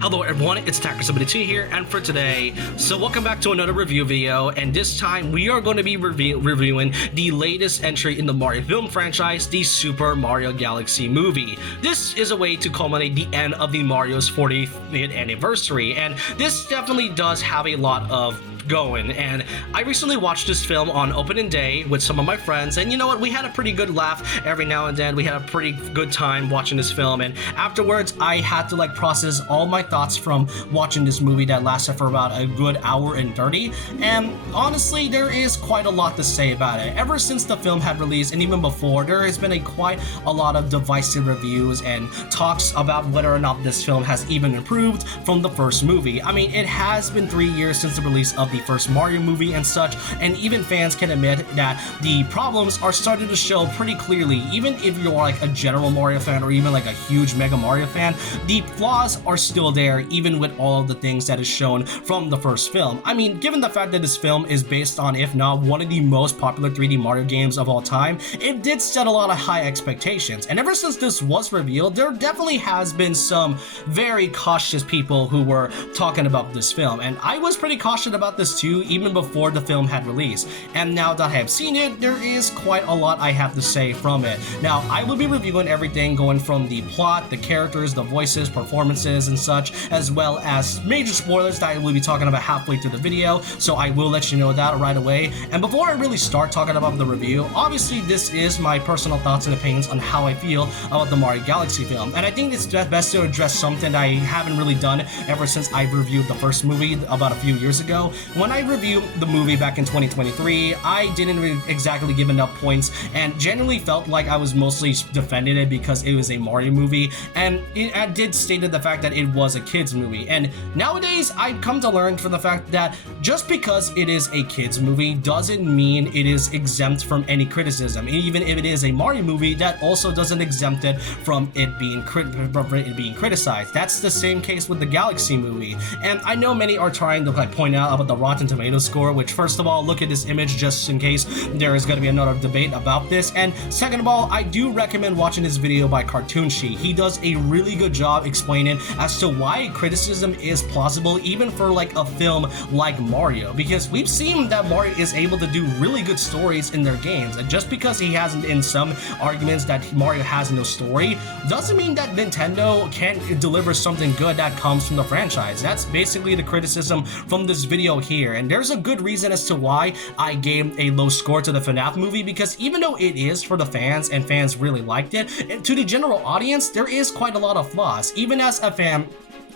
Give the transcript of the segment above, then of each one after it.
Hello everyone, it's Attacker72 here, and for today, welcome back to another review video, and this time we are going to be reviewing the latest entry in the Mario film franchise, the Super Mario Galaxy movie. This is a way to culminate the end of the Mario's 40th anniversary, and this definitely does have a lot of going. And I recently watched this film on opening day with some of my friends, and you know what, we had a pretty good laugh every now and then. We had a pretty good time watching this film, and afterwards I had to process all my thoughts from watching this movie that lasted for about a good hour and 30, and honestly there is quite a lot to say about it. Ever since the film had released, and even before, there has been quite a lot of divisive reviews and talks about whether or not this film has even improved from the first movie. I mean, it has been 3 years since the release of the first Mario movie and such, and even fans can admit that the problems are starting to show pretty clearly. Even if you're a general Mario fan or even a huge Mega Mario fan, the flaws are still there even with all of the things that is shown from the first film. I mean, given the fact that this film is based on, if not one of the most popular 3D Mario games of all time, it did set a lot of high expectations, and ever since this was revealed, there definitely has been some very cautious people who were talking about this film, and I was pretty cautious about this too, even before the film had released. And now that I have seen it, there is quite a lot I have to say from it. Now, I will be reviewing everything going from the plot, the characters, the voices, performances, and such, as well as major spoilers that I will be talking about halfway through the video, so I will let you know that right away. And before I really start talking about the review, obviously this is my personal thoughts and opinions on how I feel about the Mario Galaxy film, and I think it's best to address something that I haven't really done ever since I reviewed the first movie about a few years ago. When I reviewed the movie back in 2023, I didn't really exactly give enough points and genuinely felt like I was mostly defending it because it was a Mario movie, and I did stated the fact that it was a kids movie. And nowadays I've come to learn from the fact that just because it is a kids movie doesn't mean it is exempt from any criticism. Even if it is a Mario movie, that also doesn't exempt it from it being criticized. That's the same case with the Galaxy movie, and I know many are trying to point out about the Rotten Tomatoes score, which, first of all, look at this image just in case there is going to be another debate about this, and second of all, I do recommend watching this video by Cartoon Sheet. He does a really good job explaining as to why criticism is plausible even for a film like Mario, because we've seen that Mario is able to do really good stories in their games, and just because he hasn't, in some arguments that Mario has no story, doesn't mean that Nintendo can't deliver something good that comes from the franchise. That's basically the criticism from this video here, and there's a good reason as to why I gave a low score to the FNAF movie, because even though it is for the fans and fans really liked it, to the general audience there is quite a lot of flaws. Even as a fan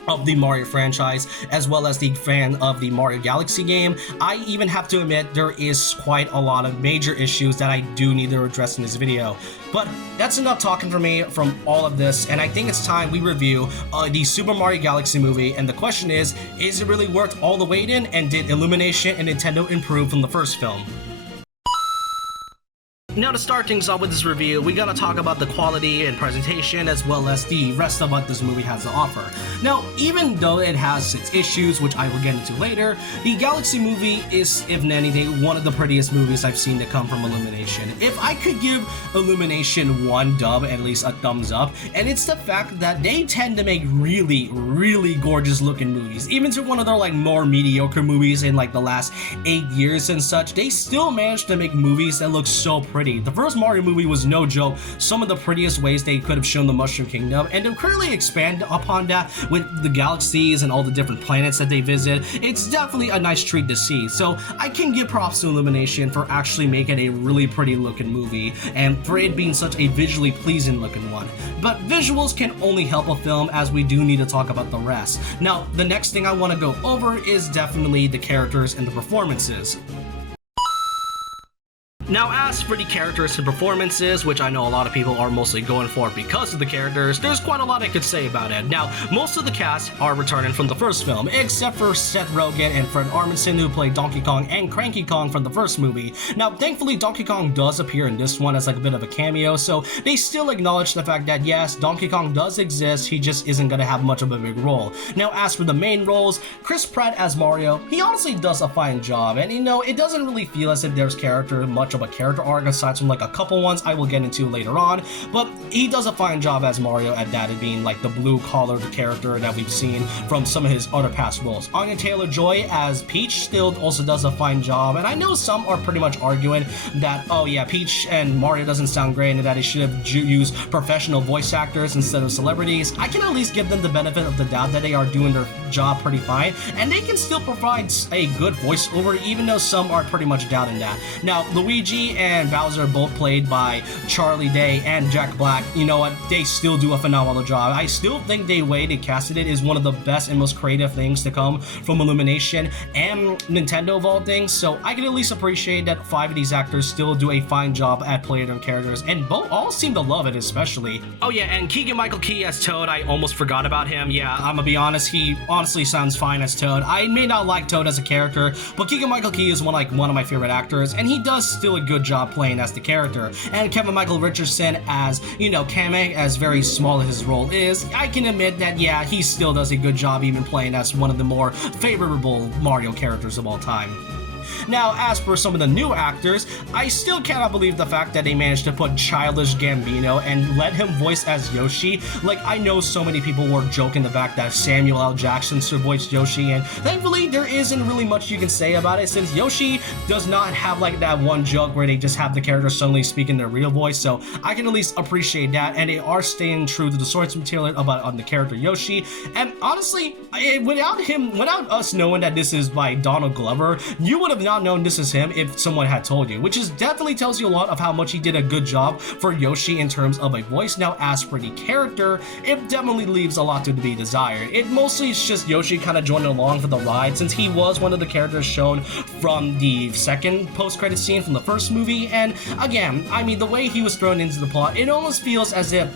of the Mario franchise, as well as the fan of the Mario Galaxy game, I even have to admit there is quite a lot of major issues that I do need to address in this video. But that's enough talking for me from all of this, and I think it's time we review the Super Mario Galaxy movie, and the question is it really worth all the wait in, and did Illumination and Nintendo improve from the first film? Now, to start things off with this review, we gotta talk about the quality and presentation as well as the rest of what this movie has to offer. Now, even though it has its issues, which I will get into later, the Galaxy movie is, if anything, one of the prettiest movies I've seen to come from Illumination. If I could give Illumination one dub, at least a thumbs up, and it's the fact that they tend to make really gorgeous looking movies. Even to one of their more mediocre movies in the last 8 years and such, they still managed to make movies that look so pretty. The first Mario movie was no joke, some of the prettiest ways they could have shown the Mushroom Kingdom, and to currently expand upon that with the galaxies and all the different planets that they visit, it's definitely a nice treat to see. So I can give props to Illumination for actually making a really pretty looking movie, and for it being such a visually pleasing looking one. But visuals can only help a film, as we do need to talk about the rest. Now, the next thing I want to go over is definitely the characters and the performances. Now, as for the characters and performances, which I know a lot of people are mostly going for because of the characters, there's quite a lot I could say about it. Now, most of the cast are returning from the first film, except for Seth Rogen and Fred Armisen, who played Donkey Kong and Cranky Kong from the first movie. Now, thankfully, Donkey Kong does appear in this one as a bit of a cameo, so they still acknowledge the fact that yes, Donkey Kong does exist, he just isn't gonna have much of a big role. Now, as for the main roles, Chris Pratt as Mario, he honestly does a fine job, and it doesn't really feel as if there's character much of a character arc aside from like a couple ones I will get into later on, but he does a fine job as Mario at that, being like the blue-collared character that we've seen from some of his other past roles. Anya Taylor-Joy as Peach still also does a fine job, and I know some are pretty much arguing that, oh yeah, Peach and Mario doesn't sound great and that he should have used professional voice actors instead of celebrities. I can at least give them the benefit of the doubt that they are doing their job pretty fine, and they can still provide a good voiceover, even though some are pretty much doubting that. Now, Luigi and Bowser are both played by Charlie Day and Jack Black. You know what? They still do a phenomenal job. I still think the way they casted it is one of the best and most creative things to come from Illumination and Nintendo of all things, so I can at least appreciate that 5 of these actors still do a fine job at playing their characters, and both all seem to love it especially. Oh yeah, and Keegan-Michael Key as Toad, I almost forgot about him. Yeah, I'm gonna be honest, he honestly sounds fine as Toad. I may not like Toad as a character, but Keegan-Michael Key is one of my favorite actors, and he does still a good job playing as the character. And Kevin Michael Richardson as, you know, Kamek, as very small as his role is, I can admit that, yeah, he still does a good job even playing as one of the more favorable Mario characters of all time. Now, as for some of the new actors, I still cannot believe the fact that they managed to put Childish Gambino and let him voice as Yoshi. Like, I know so many people were joking the fact that Samuel L. Jackson should voice Yoshi, and thankfully there isn't really much you can say about it, since Yoshi does not have like that one joke where they just have the character suddenly speak in their real voice, so I can at least appreciate that, and they are staying true to the source material on the character Yoshi. And honestly, without us knowing that this is by Donald Glover, you would have not known this is him if someone had told you, which is definitely tells you a lot of how much he did a good job for Yoshi in terms of a voice. Now, as for the character, it definitely leaves a lot to be desired. It mostly is just Yoshi kind of joining along for the ride, since he was one of the characters shown from the second post-credit scene from the first movie, and again, I mean, the way he was thrown into the plot, it almost feels as if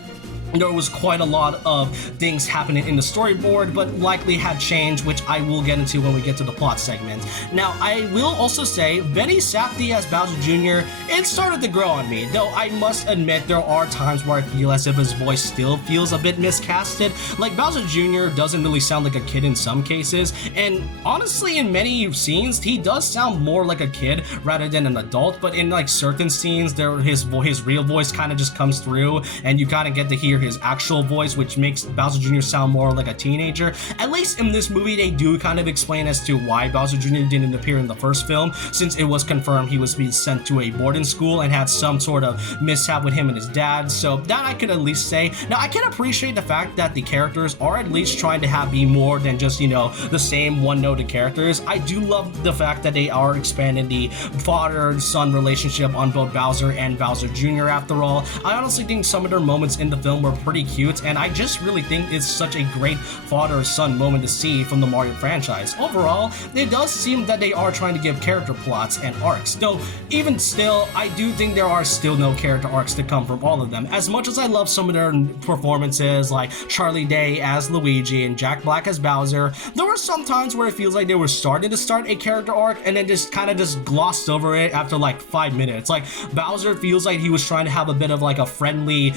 there was quite a lot of things happening in the storyboard, but likely had changed, which I will get into when we get to the plot segment. Now, I will also say, Benny Safdie as Bowser Jr., it started to grow on me, though I must admit there are times where I feel as if his voice still feels a bit miscasted. Like, Bowser Jr. doesn't really sound like a kid in some cases, and honestly, in many scenes, he does sound more like a kid rather than an adult, but in like certain scenes, his real voice kind of just comes through, and you kind of get to hear his actual voice, which makes Bowser Jr. sound more like a teenager. At least in this movie, they do kind of explain as to why Bowser Jr. didn't appear in the first film, since it was confirmed he was being sent to a boarding school and had some sort of mishap with him and his dad, so that I could at least say. Now, I can appreciate the fact that the characters are at least trying to be more than just, you know, the same one-noted characters. I do love the fact that they are expanding the father-son relationship on both Bowser and Bowser Jr. After all, I honestly think some of their moments in the film were pretty cute, and I just really think it's such a great father-son moment to see from the Mario franchise. Overall, it does seem that they are trying to give character plots and arcs, though even still, I do think there are still no character arcs to come from all of them. As much as I love some of their performances, like Charlie Day as Luigi and Jack Black as Bowser, there were some times where it feels like they were starting to start a character arc and then just kind of just glossed over it after like 5 minutes. Like, Bowser feels like he was trying to have a bit of like a friendly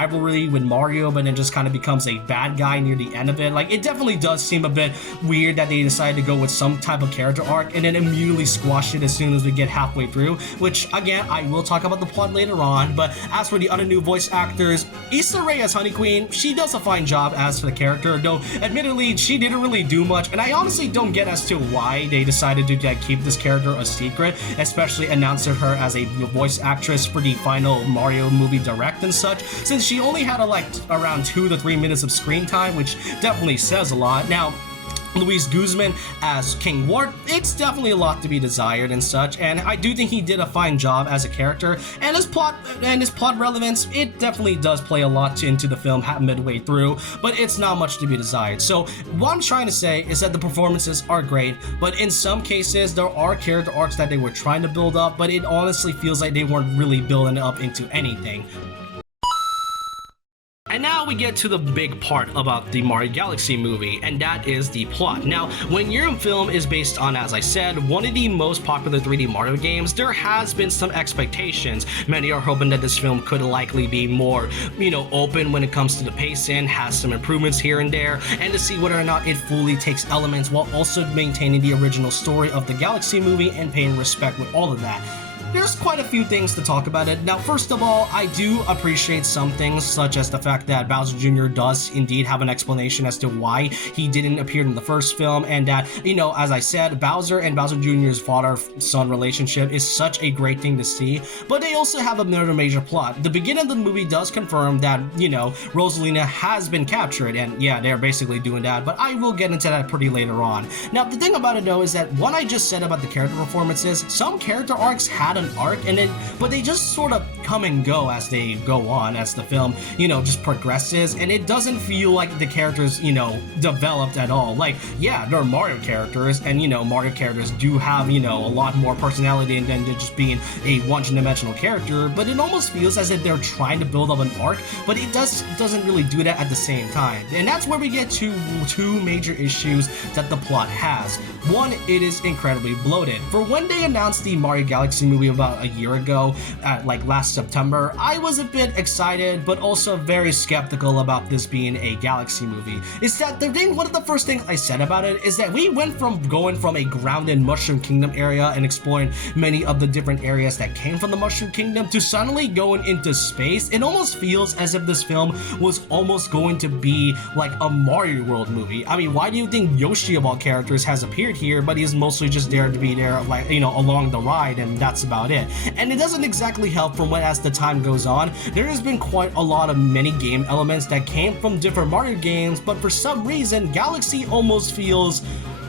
rivalry with Mario, but then just kind of becomes a bad guy near the end of it. Like, it definitely does seem a bit weird that they decided to go with some type of character arc and then immediately squash it as soon as we get halfway through, which again, I will talk about the plot later on. But as for the other new voice actors, Issa Rae as Honey Queen, she does a fine job as for the character, though admittedly she didn't really do much, and I honestly don't get as to why they decided to keep this character a secret, especially announcing her as a voice actress for the final Mario movie direct and such, since she only had like around 2 to 3 minutes of screen time, which definitely says a lot. Now, Luis Guzman as King Wart, it's definitely a lot to be desired and such, and I do think he did a fine job as a character, and his plot relevance, it definitely does play a lot into the film midway through, but it's not much to be desired. So what I'm trying to say is that the performances are great, but in some cases there are character arcs that they were trying to build up, but it honestly feels like they weren't really building it up into anything. And now we get to the big part about the Mario Galaxy movie, and that is the plot. Now, when your film is based on, as I said, one of the most popular 3D Mario games, there has been some expectations. Many are hoping that this film could likely be more, open when it comes to the pacing, has some improvements here and there, and to see whether or not it fully takes elements while also maintaining the original story of the Galaxy movie and paying respect with all of that. there's quite a few things to talk about it. Now, first of all, I do appreciate some things, such as the fact that Bowser Jr. does indeed have an explanation as to why he didn't appear in the first film, and that, you know, as I said, Bowser and Bowser Jr.'s father-son relationship is such a great thing to see, but they also have another major plot. The beginning of the movie does confirm that, you know, Rosalina has been captured, and yeah, they're basically doing that, but I will get into that pretty later on. Now, the thing about it though is that what I just said about the character performances, some character arcs had an arc in it, but they just sort of come and go as they go on, as the film, you know, just progresses, and it doesn't feel like the characters, you know, developed at all. Like, yeah, they're Mario characters, and, you know, Mario characters do have, you know, a lot more personality than just being a one-dimensional character, but it almost feels as if they're trying to build up an arc, but it doesn't really do that at the same time. And that's where we get to two major issues that the plot has. One, it is incredibly bloated. For when they announced the Mario Galaxy movie about a year ago, like last September, I was a bit excited, but also very skeptical about this being a Galaxy movie. Is that one of the first things I said about it is that we went from going from a grounded Mushroom Kingdom area and exploring many of the different areas that came from the Mushroom Kingdom to suddenly going into space. It almost feels as if this film was almost going to be like a Mario World movie. I mean, why do you think Yoshi of all characters has appeared here, but he's mostly just there to be there, like, you know, along the ride, and that's about it. And it doesn't exactly help from when, as the time goes on, there has been quite a lot of mini game elements that came from different Mario games, but for some reason, Galaxy almost feels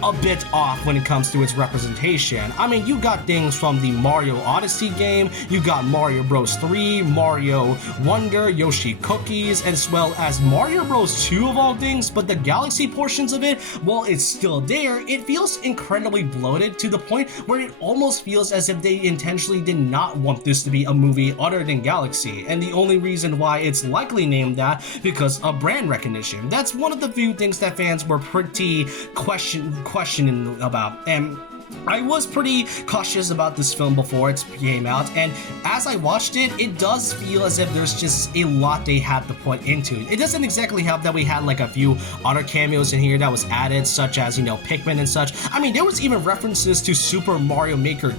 a bit off when it comes to its representation. I mean, you got things from the Mario Odyssey game, you got Mario Bros 3, Mario Wonder, Yoshi Cookies, as well as Mario Bros 2 of all things, but the Galaxy portions of it, while it's still there, it feels incredibly bloated to the point where it almost feels as if they intentionally did not want this to be a movie other than Galaxy, and the only reason why it's likely named that because of brand recognition. That's one of the few things that fans were pretty questioning about, and I was pretty cautious about this film before it came out, and as I watched it, it does feel as if there's just a lot they had to put into it. It doesn't exactly help that we had like a few other cameos in here that was added, such as, you know, Pikmin and such. I mean, there was even references to Super Mario Maker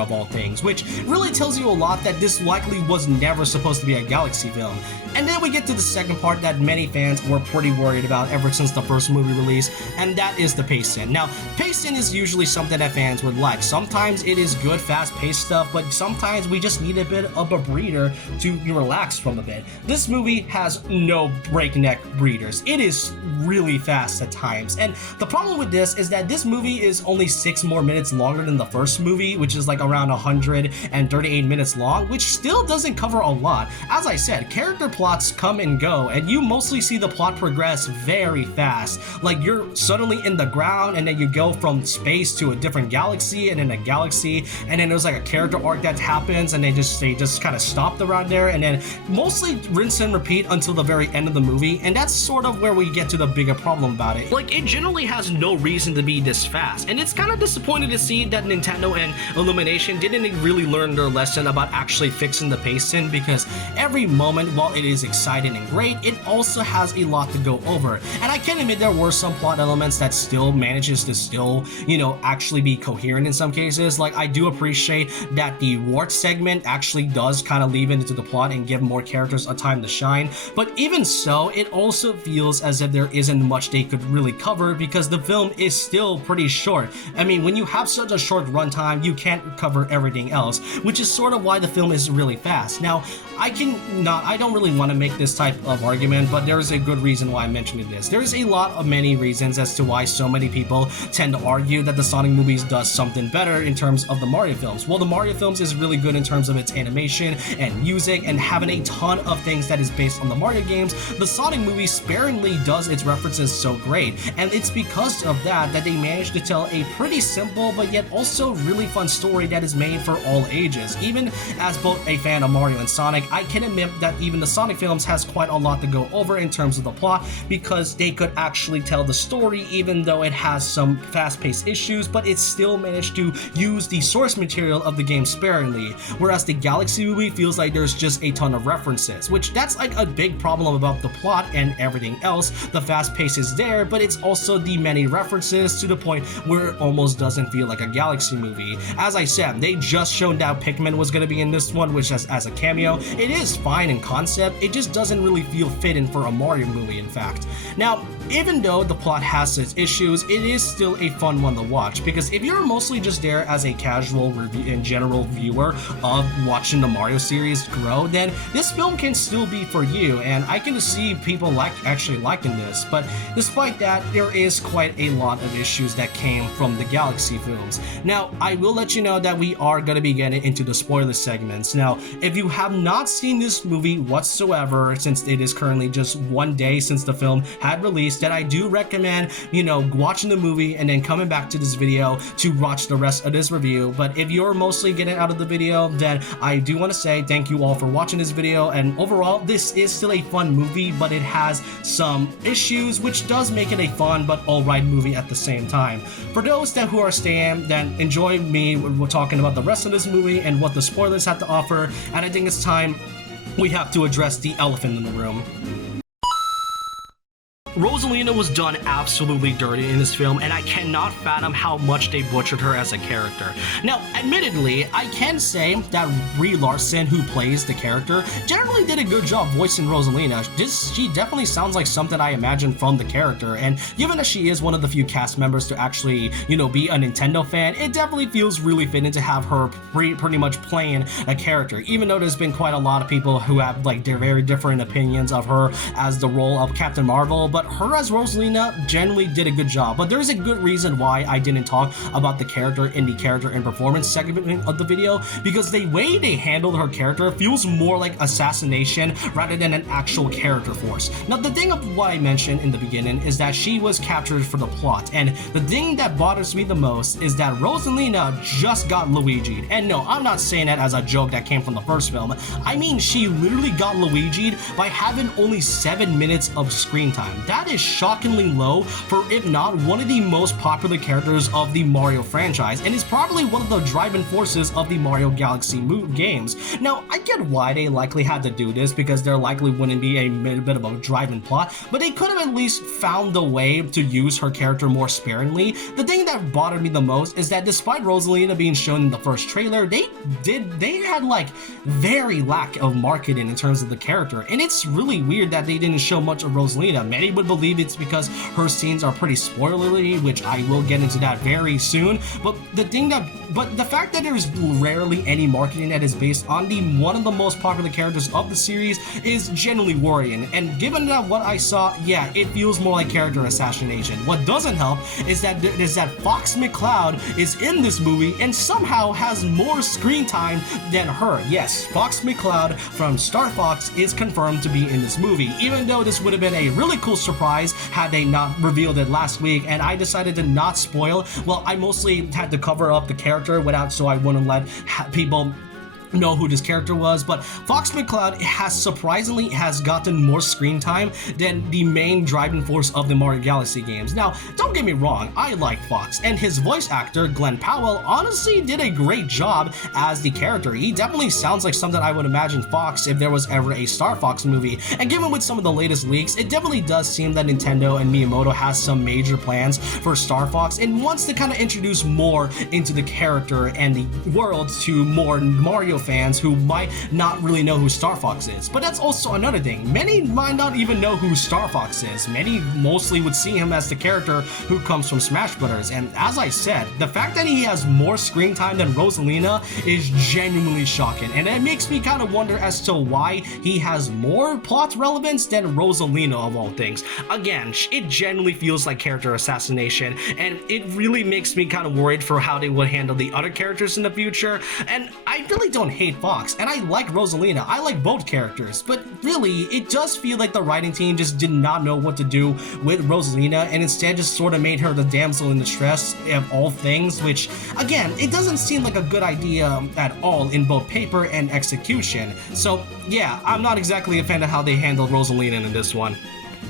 of all things, which really tells you a lot that this likely was never supposed to be a Galaxy film. And then we get to the second part that many fans were pretty worried about ever since the first movie release, and that is the pacing. Now, pacing is usually something that fans would like. Sometimes it is good, fast-paced stuff, but sometimes we just need a bit of a breather to relax from a bit. This movie has no breakneck breathers. It is really fast at times, and the problem with this is that this movie is only 6 more minutes longer than the first movie, which is like around 138 minutes long, which still doesn't cover a lot. As I said, character plots come and go, and you mostly see the plot progress very fast. Like, you're suddenly in the ground, and then you go from space to a different galaxy, and then a galaxy, and then there's like a character arc that happens, and they just kind of stopped around there, and then mostly rinse and repeat until the very end of the movie, and that's sort of where we get to the bigger problem about it. Like, it generally has no reason to be this fast, and it's kind of disappointing to see that Nintendo and Illumination didn't really learn their lesson about actually fixing the pacing, because every moment, while it is exciting and great, it also has a lot to go over. And I can admit there were some plot elements that still manages to still, you know, actually be coherent in some cases. Like, I do appreciate that the Wart segment actually does kind of leave into the plot and give more characters a time to shine, but even so, it also feels as if there isn't much they could really cover because the film is still pretty short. I mean, when you have such a short runtime, you can't cover everything else, which is sort of why the film is really fast. Now, I don't really want to make this type of argument, but there is a good reason why I'm mentioning this. There's a lot of many reasons as to why so many people tend to argue that the Sonic movies does something better in terms of the Mario films. Well, the Mario films is really good in terms of its animation and music and having a ton of things that is based on the Mario games. The Sonic movie sparingly does its references so great, and it's because of that that they managed to tell a pretty simple but yet also really fun story that is made for all ages. Even as both a fan of Mario and Sonic, I can admit that even the Sonic films has quite a lot to go over in terms of the plot because they could actually tell the story even though it has some fast-paced issues, but it's still managed to use the source material of the game sparingly, whereas the Galaxy movie feels like there's just a ton of references, which that's like a big problem about the plot and everything else. The fast pace is there, but it's also the many references to the point where it almost doesn't feel like a Galaxy movie. As I said, they just showed out Pikmin was going to be in this one, which as a cameo, it is fine in concept, it just doesn't really feel fitting for a Mario movie, in fact. Now, even though the plot has its issues, it is still a fun one to watch, because if you're mostly just there as a casual review and general viewer of watching the Mario series grow, then this film can still be for you, and I can see people actually liking this. But despite that, there is quite a lot of issues that came from the Galaxy films. Now, I will let you know that we are going to be getting into the spoiler segments. Now, if you have not seen this movie whatsoever, since it is currently just one day since the film had released, then I do recommend, watching the movie and then coming back to this video to watch the rest of this review. But if you're mostly getting out of the video, then I do want to say thank you all for watching this video, and overall, this is still a fun movie, but it has some issues, which does make it a fun but alright movie at the same time. For those who are staying, then enjoy me talking about the rest of this movie and what the spoilers have to offer, and I think it's time we have to address the elephant in the room. Rosalina was done absolutely dirty in this film, and I cannot fathom how much they butchered her as a character. Now, admittedly, I can say that Brie Larson, who plays the character, generally did a good job voicing Rosalina. She definitely sounds like something I imagined from the character, and given that she is one of the few cast members to actually, be a Nintendo fan, it definitely feels really fitting to have her pretty much playing a character, even though there's been quite a lot of people who have their very different opinions of her as the role of Captain Marvel, but her as Rosalina generally did a good job. But there's a good reason why I didn't talk about the character in the character and performance segment of the video, because the way they handled her character feels more like assassination rather than an actual character force. Now, the thing of what I mentioned in the beginning is that she was captured for the plot, and the thing that bothers me the most is that Rosalina just got Luigi'd. And no, I'm not saying that as a joke that came from the first film. I mean, she literally got Luigi'd by having only 7 minutes of screen time. That is shockingly low for, if not, one of the most popular characters of the Mario franchise, and is probably one of the driving forces of the Mario Galaxy games. Now, I get why they likely had to do this, because there likely wouldn't be a bit of a driving plot, but they could have at least found a way to use her character more sparingly. The thing that bothered me the most is that despite Rosalina being shown in the first trailer, they had very lack of marketing in terms of the character, and it's really weird that they didn't show much of Rosalina. Many would believe it's because her scenes are pretty spoilery, which I will get into that very soon, but the fact that there's rarely any marketing that is based on one of the most popular characters of the series is genuinely worrying. And given that what I saw, yeah, it feels more like character assassination. What doesn't help is that Fox McCloud is in this movie and somehow has more screen time than her. Yes, Fox McCloud from Star Fox is confirmed to be in this movie, even though this would have been a really cool surprise had they not revealed it last week, and I decided to not spoil. Well, I mostly had to cover up the character so I wouldn't let people know who this character was, but Fox McCloud has gotten more screen time than the main driving force of the Mario Galaxy games. Now, don't get me wrong, I like Fox, and his voice actor, Glenn Powell, honestly did a great job as the character. He definitely sounds like something I would imagine Fox if there was ever a Star Fox movie, and given with some of the latest leaks, it definitely does seem that Nintendo and Miyamoto has some major plans for Star Fox and wants to kind of introduce more into the character and the world to more Mario fans who might not really know who Star Fox is. But that's also another thing. Many might not even know who Star Fox is. Many mostly would see him as the character who comes from Smash Brothers. And as I said, the fact that he has more screen time than Rosalina is genuinely shocking. And it makes me kind of wonder as to why he has more plot relevance than Rosalina of all things. Again, it genuinely feels like character assassination, and it really makes me kind of worried for how they would handle the other characters in the future. And I really don't hate Fox, and I like Rosalina. I like both characters, but really, it does feel like the writing team just did not know what to do with Rosalina, and instead just sort of made her the damsel in distress of all things, which, again, it doesn't seem like a good idea at all in both paper and execution. So, yeah, I'm not exactly a fan of how they handled Rosalina in this one.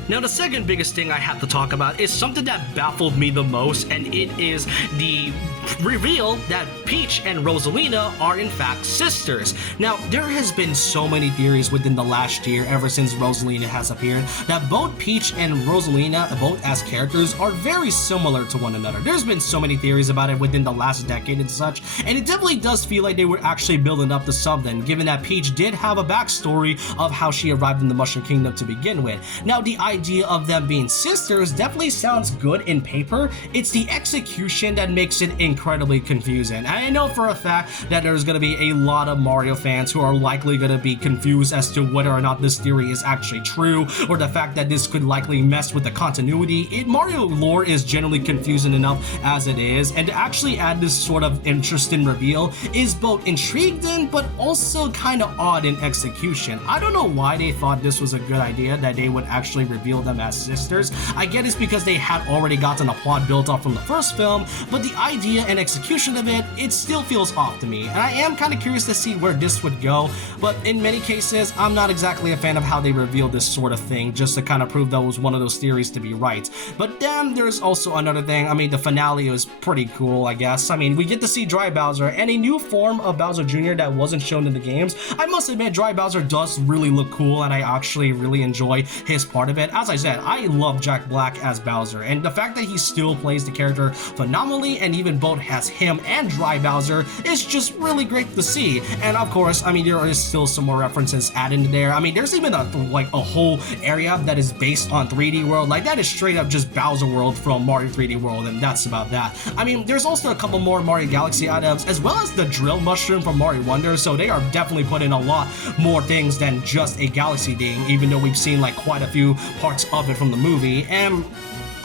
Now, the second biggest thing I have to talk about is something that baffled me the most, and it is the reveal that Peach and Rosalina are in fact sisters. Now, there has been so many theories within the last year, ever since Rosalina has appeared, that both Peach and Rosalina, both as characters, are very similar to one another. There's been so many theories about it within the last decade and such, and it definitely does feel like they were actually building up to something, given that Peach did have a backstory of how she arrived in the Mushroom Kingdom to begin with. Now, the idea of them being sisters definitely sounds good in paper. It's the execution that makes it incredibly confusing. And I know for a fact that there's going to be a lot of Mario fans who are likely going to be confused as to whether or not this theory is actually true, or the fact that this could likely mess with the continuity. Mario lore is generally confusing enough as it is, and to actually add this sort of interesting reveal is both intriguing but also kind of odd in execution. I don't know why they thought this was a good idea, that they would actually reveal them as sisters. I get it's because they had already gotten a plot built up from the first film, but the idea and execution of it still feels off to me, and I am kind of curious to see where this would go. But in many cases, I'm not exactly a fan of how they revealed this sort of thing, just to kind of prove that was one of those theories to be right. But then there's also another thing. I mean, the finale is pretty cool, I guess. I mean, we get to see Dry Bowser and a new form of Bowser Jr. that wasn't shown in the games. I must admit, Dry Bowser does really look cool, and I actually really enjoy his part of it. As I said, I love Jack Black as Bowser, and the fact that he still plays the character phenomenally, and even both has him and Dry Bowser, is just really great to see. And of course, I mean, there is still some more references added in there. I mean, there's even a whole area that is based on 3D World. Like, that is straight up just Bowser World from Mario 3D World, and that's about that. I mean, there's also a couple more Mario Galaxy items, as well as the drill mushroom from Mario Wonder, so they are definitely putting a lot more things than just a galaxy thing, even though we've seen like quite a few parts of it from the movie. And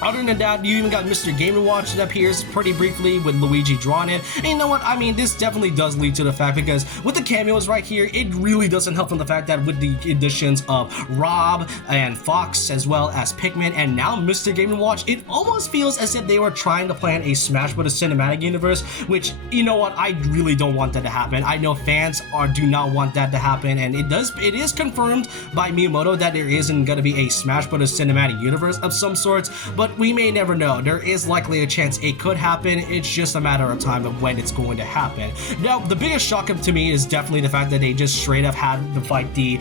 other than that, you even got Mr. Game & Watch that appears pretty briefly with Luigi drawing it. And you know what? I mean, this definitely does lead to the fact, because with the cameos right here, it really doesn't help from the fact that with the additions of Rob and Fox, as well as Pikmin, and now Mr. Game & Watch, it almost feels as if they were trying to plan a Smash Bros. Cinematic universe, which, you know what? I really don't want that to happen. I know fans do not want that to happen, and it is confirmed by Miyamoto that there isn't going to be a Smash Bros. Cinematic universe of some sorts, but we may never know. There is likely a chance it could happen. It's just a matter of time of when it's going to happen. Now, the biggest shock to me is definitely the fact that they just straight up had to fight the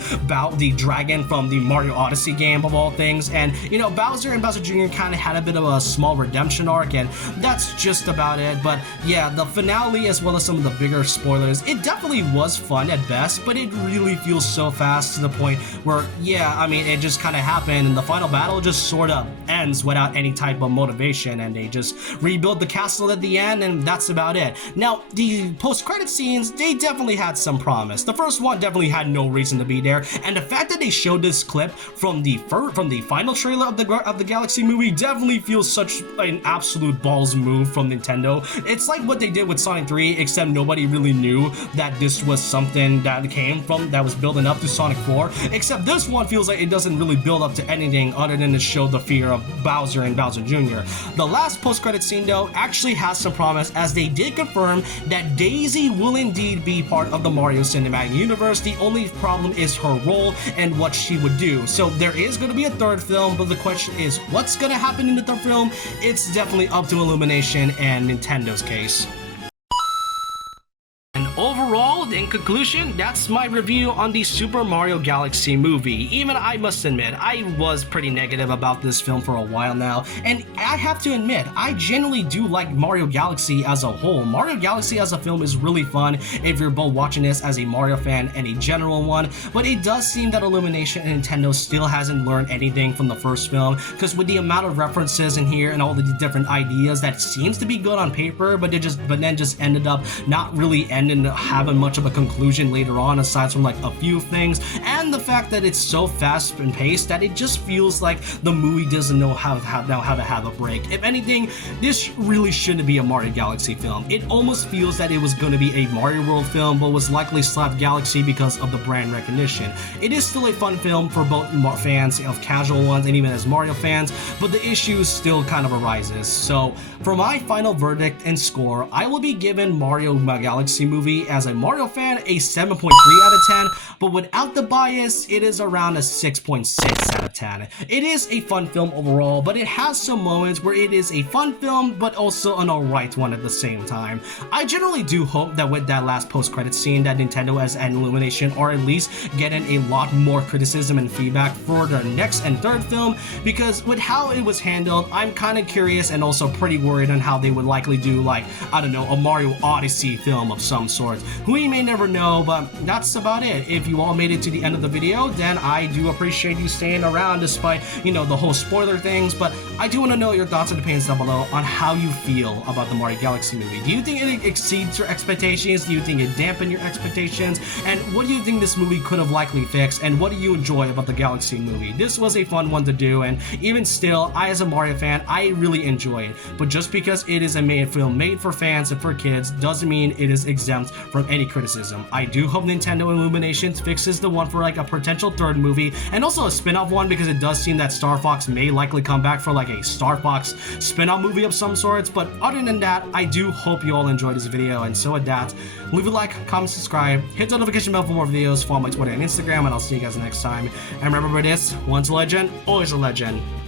dragon from the Mario Odyssey game of all things. And, you know, Bowser and Bowser Jr. kind of had a bit of a small redemption arc, and that's just about it. But yeah, the finale, as well as some of the bigger spoilers, it definitely was fun at best, but it really feels so fast to the point where, yeah, I mean, it just kind of happened, and the final battle just sort of ends without any type of motivation, and they just rebuild the castle at the end, and that's about it. Now, the post-credit scenes, they definitely had some promise. The first one definitely had no reason to be there, and the fact that they showed this clip from the final trailer of the Galaxy movie definitely feels such an absolute balls move from Nintendo. It's like what they did with Sonic 3, except nobody really knew that this was something that that was building up to Sonic 4, except this one feels like it doesn't really build up to anything other than to show the fear of Bowser and Bowser Jr. The last post-credit scene, though, actually has some promise, as they did confirm that Daisy will indeed be part of the Mario Cinematic Universe. The only problem is her role and what she would do. So there is going to be a third film, but the question is, what's going to happen in the third film? It's definitely up to Illumination and Nintendo's case. Overall, in conclusion, that's my review on the Super Mario Galaxy movie. Even I must admit, I was pretty negative about this film for a while now, and I have to admit, I genuinely do like Mario Galaxy as a whole. Mario Galaxy as a film is really fun if you're both watching this as a Mario fan and a general one, but it does seem that Illumination and Nintendo still hasn't learned anything from the first film, because with the amount of references in here and all the different ideas, that seems to be good on paper, but then just ended up not really ending having much of a conclusion later on, aside from like a few things, and the fact that it's so fast and paced that it just feels like the movie doesn't know how to have a break. If anything, this really shouldn't be a Mario Galaxy film. It almost feels that it was going to be a Mario World film, but was likely slapped Galaxy because of the brand recognition. It is still a fun film for both fans of casual ones and even as Mario fans, but the issue still kind of arises. So for my final verdict and score, I will be giving Mario Galaxy movie as a Mario Mario fan, a 7.3 out of 10, but without the bias, it is around a 6.6 out of 10. It is a fun film overall, but it has some moments where it is a fun film, but also an alright one at the same time. I generally do hope that with that last post-credit scene that Nintendo as an Illumination are at least getting a lot more criticism and feedback for their next and third film, because with how it was handled, I'm kind of curious and also pretty worried on how they would likely do, like, I don't know, a Mario Odyssey film of some sort. We may never know, but that's about it. If you all made it to the end of the video, then I do appreciate you staying around despite, you know, the whole spoiler things, but I do want to know your thoughts and opinions down below on how you feel about the Mario Galaxy movie. Do you think it exceeds your expectations? Do you think it dampened your expectations? And what do you think this movie could have likely fixed? And what do you enjoy about the Galaxy movie? This was a fun one to do, and even still, I as a Mario fan, I really enjoy it. But just because it is a film made for fans and for kids doesn't mean it is exempt from any criticism. I do hope Nintendo Illumination fixes the one for like a potential third movie, and also a spin-off one, because it does seem that Star Fox may likely come back for like a Star Fox spin-off movie of some sorts. But other than that, I do hope you all enjoyed this video, and so with that, leave a like, comment, subscribe, hit the notification bell for more videos, follow my Twitter and Instagram, and I'll see you guys next time. And remember this, once a legend, always a legend.